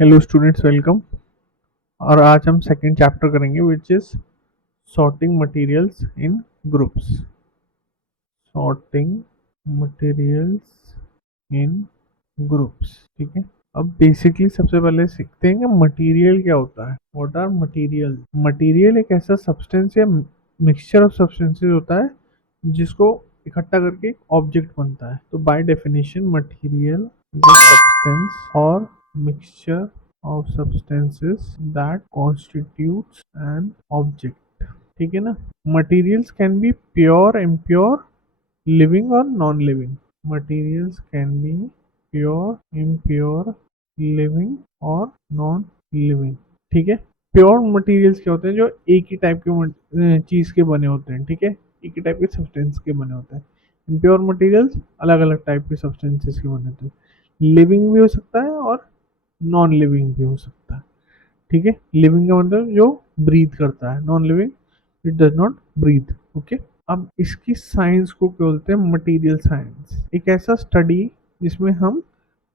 Hello students, welcome. और आज हम सेकंड चैप्टर करेंगे which is sorting materials in groups. Sorting materials in groups, ठीक है। अब बेसिकली सबसे पहले सीखते हैं कि मटेरियल क्या होता है। What are material? मटेरियल एक ऐसा सब्सटेंस या मिक्सचर ऑफ सब्सटेंसेस होता है जिसको इकट्ठा करके एक ऑब्जेक्ट बनता है। तो by definition material is a substance और mixture of substances that constitutes an object। ठीक है ना। materials can be pure, impure, living और non living। materials can be pure, impure, living और non living। ठीक है। प्योर मटेरियल्स क्या होते हैं? जो एक ही टाइप के चीज के बने होते हैं, ठीक है, एक ही टाइप के सब्सटेंस के बने होते हैं। इम्प्योर मटेरियल्स अलग अलग टाइप के सब्सटेंसेस के बने होते हैं। लिविंग भी हो सकता है और नॉन लिविंग भी हो सकता है। ठीक है। लिविंग का मतलब जो ब्रीथ करता है, non living it does not breathe. Okay. अब इसकी साइंस को क्या बोलते हैं? Material science. एक ऐसा स्टडी जिसमें हम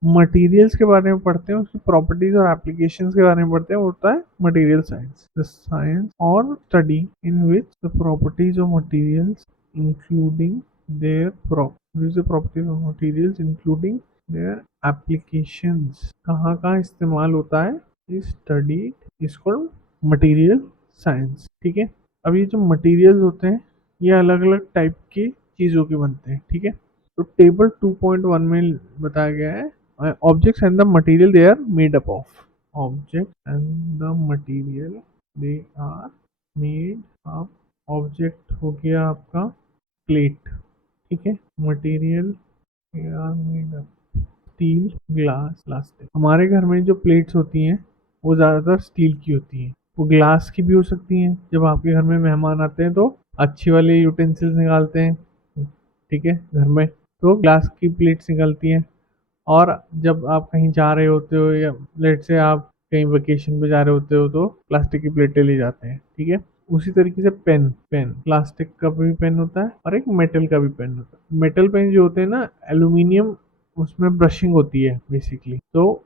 मटेरियल्स के बारे में पढ़ते हैं, उसकी प्रॉपर्टीज और एप्लीकेशंस के बारे में पढ़ते हैं, वो होता है मटेरियल साइंस। द साइंस और study in which the properties of materials including their properties of materials including their applications कहाँ कहाँ इस्तेमाल होता है, is studied is called material science. ठीक है। अब ये जो मटेरियल्स होते हैं ये अलग अलग टाइप की चीज़ों के बनते हैं। ठीक है। तो टेबल 2.1 में बताया गया है objects and the material they are made up of. Object and the material they are made up. Object हो गया आपका प्लेट, ठीक है। Material they are made up steel, glass, plastic. हमारे घर में जो प्लेट्स होती हैं वो ज़्यादातर स्टील की होती हैं। वो ग्लास की भी हो सकती हैं। जब आपके घर में मेहमान आते हैं तो अच्छी वाले यूटेंसिल्स निकालते हैं, ठीक है, घर में तो ग्लास की प्लेट्स निकलती हैं। और जब आप कहीं जा रहे होते हो या लेट से आप कहीं वेकेशन पे जा रहे होते हो तो प्लास्टिक की प्लेटें ले जाते हैं, ठीक है। उसी तरीके से पेन पेन प्लास्टिक का भी पेन होता है और एक मेटल का भी पेन होता है। मेटल पेन जो होते हैं ना, एल्यूमिनियम उसमें ब्रशिंग होती है बेसिकली। तो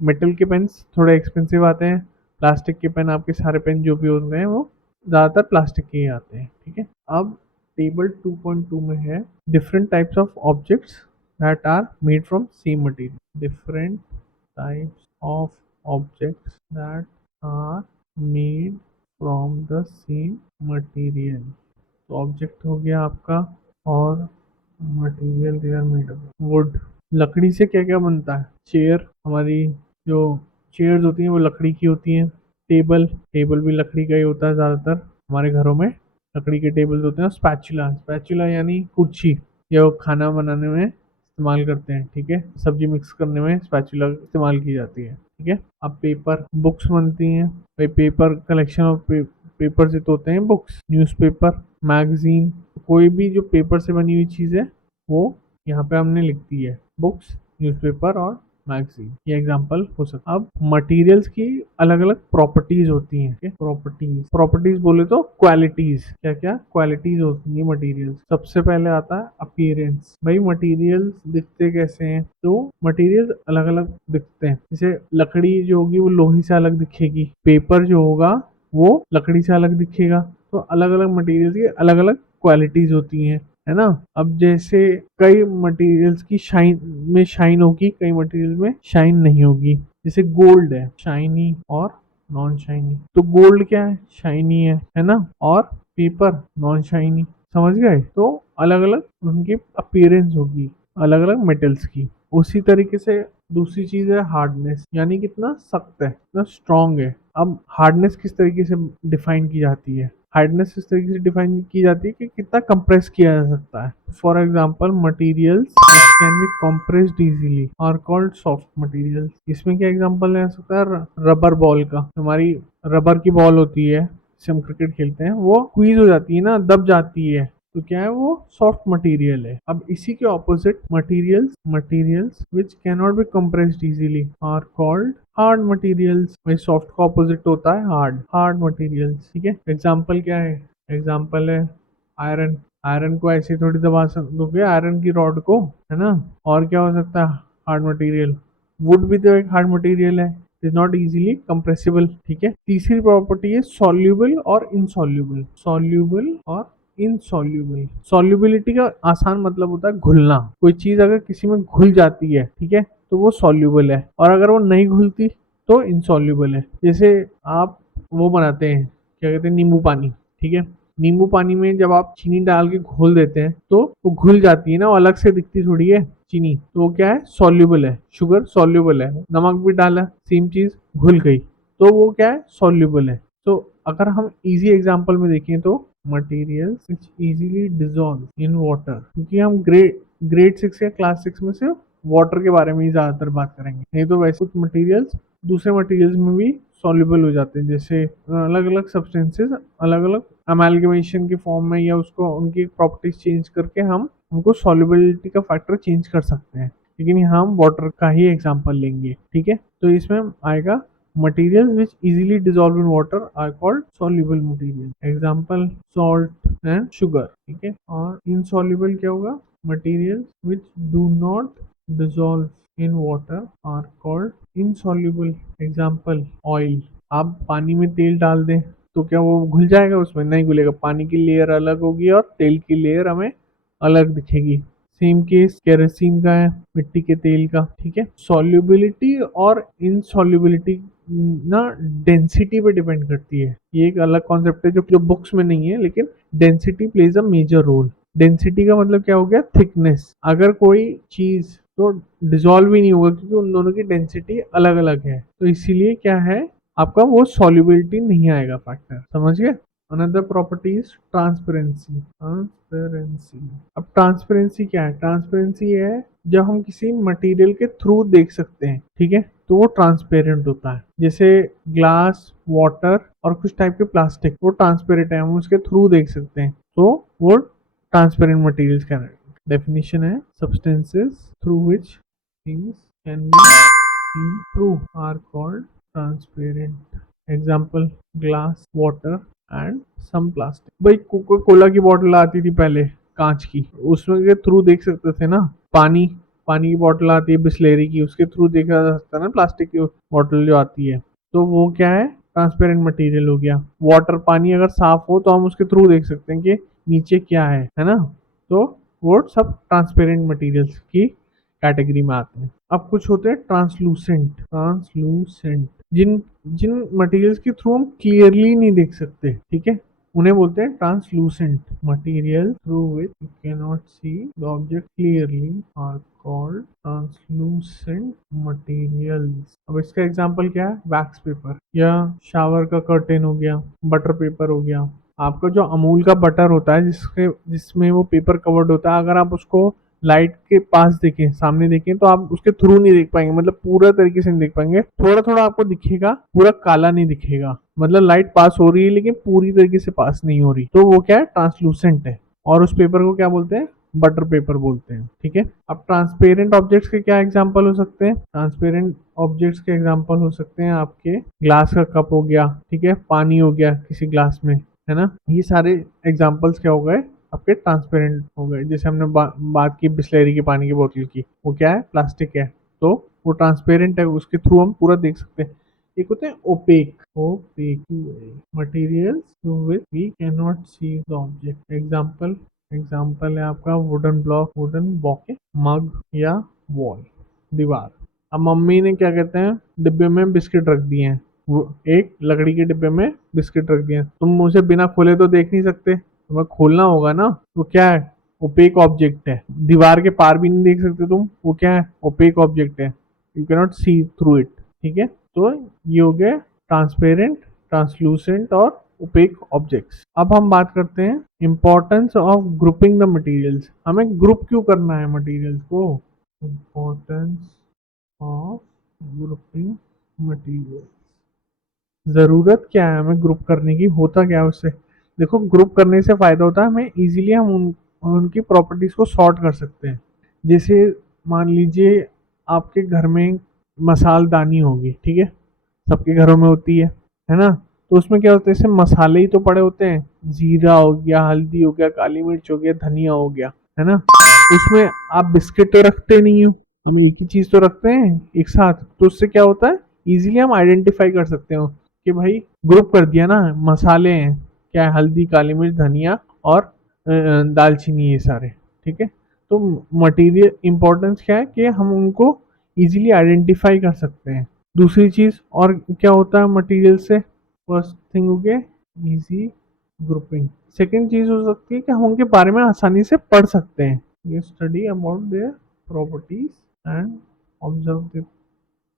मेटल के पेन्स थोड़े एक्सपेंसिव आते हैं। प्लास्टिक के पेन, आपके सारे पेन जो भी होते हैं वो ज़्यादातर प्लास्टिक के ही आते हैं, ठीक है। अब टेबल 2.2 में है different types of objects that are made from same material। different types of objects that are made from the same material। तो ऑब्जेक्ट हो गया आपका और material they are made of wood. लकड़ी से क्या क्या बनता है? चेयर, हमारी जो चेयर्स होती हैं वो लकड़ी की होती हैं। टेबल टेबल भी लकड़ी का ही होता है ज़्यादातर हमारे घरों में। लकड़ी के टेबल्स होते हैं। स्पैचुला स्पैचुला यानी कुर्सी, जो खाना बनाने में इस्तेमाल करते हैं, ठीक है। सब्जी मिक्स करने में स्पैचुला इस्तेमाल की जाती है, ठीक है। अब पेपर, बुक्स बनती हैं भाई। पेपर कलेक्शन ऑफ पेपर से तो होते हैं बुक्स। न्यूज़पेपर, मैगजीन, कोई भी जो पेपर से बनी हुई चीज़ है वो यहाँ पे हमने लिख दी है। बुक्स, न्यूज़पेपर और मैगजीन, ये एग्जांपल हो सकता है। अब मटेरियल्स की अलग अलग प्रॉपर्टीज होती हैं। प्रॉपर्टीज प्रॉपर्टीज बोले तो क्वालिटीज, क्या क्या क्वालिटीज होती हैं मटेरियल्स। सबसे पहले आता है अपीयरेंस। भाई मटेरियल्स दिखते कैसे हैं? तो मटेरियल्स अलग अलग दिखते हैं। जैसे लकड़ी जो होगी वो लोहे से अलग दिखेगी, पेपर जो होगा वो लकड़ी से अलग दिखेगा। तो अलग अलग मटेरियल्स की अलग अलग क्वालिटीज होती हैं, है ना। अब जैसे कई मटेरियल्स की शाइन में शाइन होगी, कई मटेरियल में शाइन नहीं होगी। जैसे गोल्ड है, शाइनी और नॉन शाइनी। तो गोल्ड क्या है? शाइनी है ना। और पेपर नॉन शाइनी। समझ गए? तो अलग अलग उनकी अपीयरेंस होगी अलग अलग मेटल्स की। उसी तरीके से दूसरी चीज है हार्डनेस, यानी कितना सख्त है, कितना स्ट्रांग है। अब हार्डनेस किस तरीके से डिफाइन की जाती है? हार्डनेस इस तरीके से डिफाइन की जाती है कि कितना कंप्रेस किया जा सकता है। For example materials can be compressed easily are called soft materials. इसमें क्या एग्जाम्पल ले सकता है? रबर बॉल का। हमारी रबर की बॉल होती है जिसे हम क्रिकेट खेलते हैं, वो स्क्वीज हो जाती है ना, दब जाती है, तो क्या है? वो सॉफ्ट मटेरियल है। अब इसी के opposite materials which can not be compressed easily are called hard materials. भाई सॉफ्ट का ऑपोजिट होता है हार्ड मटेरियल्स, ठीक है। एग्जांपल क्या है? एग्जांपल है आयरन। आयरन को ऐसे थोड़ी दबा दोगे, आयरन की रॉड को, है ना। और क्या हो सकता है हार्ड मटेरियल? वुड भी तो एक हार्ड मटेरियल है। Is not easily compressible. ठीक है, तीसरी प्रॉपर्टी है सॉल्यूबल और इनसॉल्यूबल। सॉल्यूबल और इनसॉल्यूबल, सॉल्युबिलिटी का आसान मतलब होता है घुलना। कोई चीज अगर किसी में घुल जाती है, ठीक है, तो वो सॉल्यूबल है, और अगर वो नहीं घुलती तो इनसॉल्यूबल है। जैसे आप वो बनाते हैं, क्या कहते हैं, नींबू पानी। ठीक है, नींबू पानी में जब आप चीनी डाल के घोल देते हैं तो वो घुल जाती है ना, वो अलग से दिखती थोड़ी है चीनी, तो वो क्या है, सॉल्यूबल है। शुगर सॉल्यूबल है, नमक भी डाला, सेम चीज घुल गई, तो वो क्या है, सॉल्यूबल है। तो अगर हम इजी एग्जांपल में देखें तो materials which easily dissolve in water, क्योंकि हम ग्रेड 6 या क्लास 6 में से वाटर के बारे में ही ज्यादातर बात करेंगे, नहीं तो वैसे कुछ मटेरियल्स दूसरे मटेरियल्स में भी सॉल्युबल हो जाते हैं। जैसे अलग अलग सब्सटेंसेस अलग अलग अमेलगमेशन के फॉर्म में, या उसको उनकी प्रॉपर्टीज चेंज करके हम उनको सॉल्युबिलिटी का फैक्टर चेंज कर सकते हैं। लेकिन यहाँ हम वाटर का ही एग्जांपल लेंगे। ठीक है, तो इसमें आएगा materials which easily dissolve in water are called soluble materials. Example salt and sugar। ठीक है, और insoluble क्या होगा, materials which do not dissolve in water are called insoluble। Example oil। आप पानी में तेल डाल दें तो क्या वो घुल जाएगा, उसमें नहीं घुलेगा, पानी की लेयर अलग होगी और तेल की लेयर हमें अलग दिखेगी। सेम केस केरोसिन का है, मिट्टी के तेल का। ठीक है, सॉल्युबिलिटी और इनसॉल्युबिलिटी ना डेंसिटी पे डिपेंड करती है। ये एक अलग कॉन्सेप्ट है जो जो बुक्स में नहीं है, लेकिन density plays a major role. Density का मतलब क्या हो गया, थिकनेस। अगर कोई चीज तो डिसॉल्व ही नहीं होगा, क्योंकि उन दोनों की डेंसिटी अलग अलग है, तो इसीलिए क्या है, आपका वो सॉल्युबिलिटी नहीं आएगा फैक्टर। समझ गए। Another property is transparency. Transparency, अब ट्रांसपेरेंसी क्या है, ट्रांसपेरेंसी है जब हम किसी मटेरियल के थ्रू देख सकते हैं। ठीक है, तो वो ट्रांसपेरेंट होता है। जैसे ग्लास, वाटर और कुछ टाइप के प्लास्टिक, वो ट्रांसपेरेंट है, हम उसके थ्रू देख सकते हैं, तो वो ट्रांसपेरेंट मटेरियल्स का डेफिनेशन है, substances through which things can be seen through are called transparent. Example glass, water and some plastic. भाई कोका कोला की बोतल आती थी पहले, कांच की, उसमें के थ्रू देख सकते थे ना। पानी पानी की बोतल आती है बिस्लेरी की, उसके थ्रू देखा जा सकता है ना। प्लास्टिक की बोतल जो आती है, तो वो क्या है, ट्रांसपेरेंट मटेरियल हो गया। वाटर, पानी अगर साफ हो तो हम उसके थ्रू देख सकते हैं कि नीचे क्या है ना। तो वो सब ट्रांसपेरेंट मटेरियल्स की कैटेगरी में आते हैं। अब कुछ होते हैं ट्रांसलूसेंट। ट्रांसलूसेंट जिन जिन मटेरियल्स के थ्रू हम क्लियरली नहीं देख सकते, ठीक है, उन्हें बोलते हैं translucent. Material through which you can not see the object clearly are called translucent materials. अब इसका एग्जांपल क्या है, वैक्स पेपर, या शावर का कर्टेन हो गया, बटर पेपर हो गया। आपका जो अमूल का बटर होता है, जिसमें वो पेपर कवर्ड होता है, अगर आप उसको लाइट के पास देखें, सामने देखें, तो आप उसके थ्रू नहीं देख पाएंगे, मतलब पूरा तरीके से नहीं देख पाएंगे, थोड़ा थोड़ा आपको दिखेगा, पूरा काला नहीं दिखेगा। मतलब लाइट पास हो रही है लेकिन पूरी तरीके से पास नहीं हो रही, तो वो क्या है, ट्रांसलूसेंट है। और उस पेपर को क्या बोलते हैं, बटर पेपर बोलते हैं। ठीक है, अब ट्रांसपेरेंट ऑब्जेक्ट्स के क्या एग्जांपल हो सकते हैं, ट्रांसपेरेंट ऑब्जेक्ट्स के एग्जांपल हो सकते हैं आपके ग्लास का कप हो गया, ठीक है, पानी हो गया किसी ग्लास में, है ना। ये सारे एग्जांपल्स क्या हो गए, आपके ट्रांसपेरेंट हो गए। जैसे हमने बात की बिस्लेरी की पानी की बोतल की, वो क्या है, प्लास्टिक है, तो वो ट्रांसपेरेंट है, उसके थ्रू हम पूरा देख सकते हैं। एक होते हैं opaque. Opaque material through which we can not see the object. Example है आपका wooden block, wooden bouquet, mug या वॉल, दीवार। अब मम्मी ने क्या कहते हैं, डिब्बे में बिस्किट रख दिए हैं, वो एक लकड़ी के डिब्बे में बिस्किट रख दिए हैं, तुम उसे बिना खोले तो देख नहीं सकते, तुम्हें खोलना होगा ना। वो क्या है, ओपेक ऑब्जेक्ट है। दीवार के पार भी नहीं देख सकते तुम, वो क्या है, ओपेक ऑब्जेक्ट है, you can not see through it. ठीक है, तो ये हो गया ट्रांसपेरेंट, ट्रांसलूसेंट और ओपेक ऑब्जेक्ट्स। अब हम बात करते हैं importance of grouping the materials. हमें ग्रुप क्यों करना है मटेरियल्स को, इंपॉर्टेंस ऑफ ग्रुपिंग मटेरियल, जरूरत क्या है हमें ग्रुप करने की, होता क्या है उससे। देखो, ग्रुप करने से फायदा होता है हमें, इजीली हम उनकी प्रॉपर्टीज को सॉर्ट कर सकते हैं। जैसे मान लीजिए आपके घर में मसालदानी होगी, ठीक है, सबके घरों में होती है ना। तो उसमें क्या होता है, जैसे मसाले ही तो पड़े होते हैं, जीरा हो गया, हल्दी हो गया, काली मिर्च हो गया, धनिया हो गया, है ना। उसमें आप बिस्किट तो रखते नहीं हो, हम एक ही चीज तो रखते हैं एक साथ, तो उससे क्या होता है, इजीली हम आइडेंटिफाई कर सकते हो कि भाई ग्रुप कर दिया ना, मसाले हैं क्या है, हल्दी, काली मिर्च, धनिया और दालचीनी, ये सारे, ठीक है। तो मटेरियल इम्पोर्टेंस क्या है कि हम उनको इजीली आइडेंटिफाई कर सकते हैं। दूसरी चीज और क्या होता है मटेरियल से, फर्स्ट थिंग हो गया इजी ग्रुपिंग। सेकेंड चीज हो सकती है कि हम उनके बारे में आसानी से पढ़ सकते हैं, ये study about their properties and observe the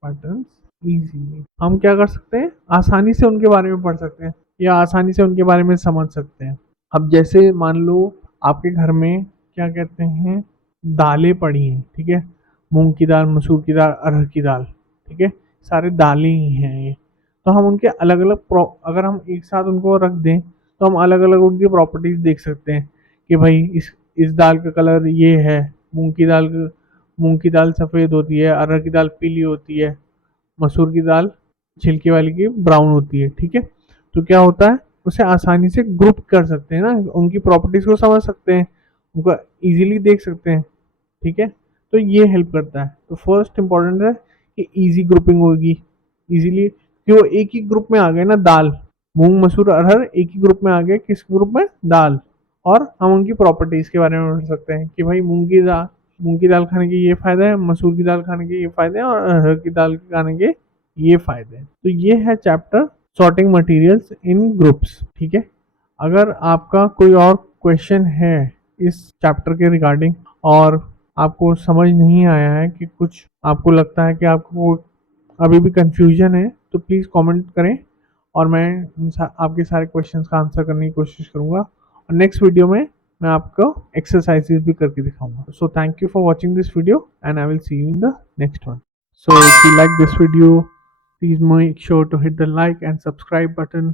patterns easily. हम क्या कर सकते हैं, आसानी से उनके बारे में पढ़ सकते हैं या आसानी से उनके बारे में समझ सकते हैं। अब जैसे मान लो आपके घर में क्या कहते हैं, दालें पड़ी हैं, ठीक है, मूंग की दाल, मसूर की दाल, अरहर की दाल, ठीक है, सारे दालें ही हैं ये। तो हम उनके अलग अलग अगर हम एक साथ उनको रख दें तो हम अलग अलग उनकी प्रॉपर्टीज देख सकते हैं कि भाई इस दाल का कलर ये है, मूंग की दाल सफ़ेद होती है, अरहर की दाल पीली होती है, मसूर की दाल छिलके वाली की ब्राउन होती है, ठीक है। तो क्या होता है, उसे आसानी से ग्रुप कर सकते हैं ना, उनकी प्रॉपर्टीज को समझ सकते हैं, उनको इजीली देख सकते हैं, ठीक है। तो ये हेल्प करता है। तो फर्स्ट इंपॉर्टेंट है कि इजी ग्रुपिंग होगी इजीली, कि वो एक ही ग्रुप में आ गए ना, दाल, मूंग मसूर अरहर एक ही ग्रुप में आ गए, किस ग्रुप में, दाल। और हम उनकी प्रॉपर्टीज के बारे में पढ़ सकते हैं कि भाई मूंग की दाल खाने के ये फायदे हैं, मसूर की दाल खाने के ये फायदे हैं, और अरहर की दाल खाने के ये फायदे हैं। तो ये है chapter sorting materials in groups, ठीक है। अगर आपका कोई और क्वेश्चन है इस चैप्टर के रिगार्डिंग और आपको समझ नहीं आया है, कि कुछ आपको लगता है कि आपको अभी भी कंफ्यूजन है, तो प्लीज़ कमेंट करें और मैं आपके सारे क्वेश्चंस का आंसर करने की कोशिश करूँगा। और नेक्स्ट वीडियो में मैं आपको एक्सरसाइजेज भी करके दिखाऊंगा। So thank you for watching this video and I will see you in the next one. So if you like this video, please make sure to hit the like and subscribe button